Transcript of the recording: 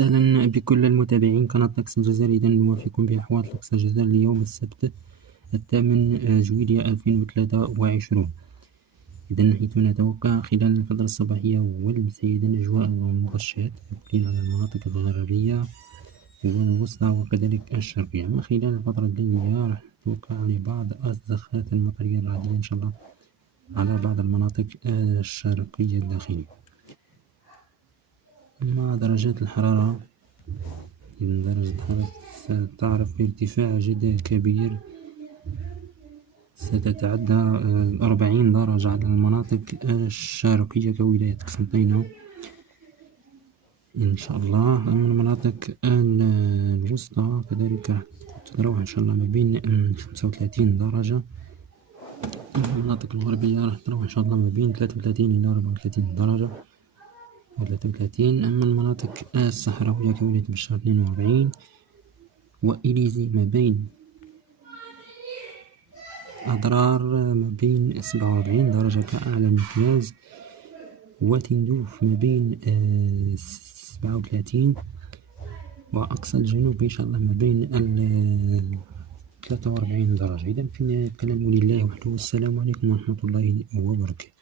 أهلا بكل المتابعين قناة طقس الجزائر. إذا نوافيكم بأحوال طقس الجزائر ليوم السبت 8 جويلية 2023. إذا حيث نتوقع خلال الفترة الصباحية والمسائية أجواء مغشاة تقليل على المناطق الغربية والوسطى وكذلك الشرقية. أما خلال الفترة الليلية راح نتوقع بعض الزخات المطرية الرعدية إن شاء الله على بعض المناطق الشرقية الداخلية. أما درجات الحرارة، إذن درجة الحرارة ستعرف ارتفاع جدا كبير، ستتعدى 40 درجة على المناطق الشرقية كولاية قسنطينة إن شاء الله. أما المناطق الوسطى كذلك تتراوح إن شاء الله ما بين 35 درجة. أما المناطق الغربية راح تتراوح إن شاء الله ما بين 33 إلى 34 درجة أو 33. أما المناطق الصحراوية كولاية بشار 42 وإليزي ما بين أضرار ما بين 47 درجة كأعلى مقياس، وتندوف ما بين 37 وأقصى الجنوب إن شاء الله ما بين 43 درجة. إذا في النهاية الكلام لله وحده، والسلام عليكم ورحمة الله وبركاته.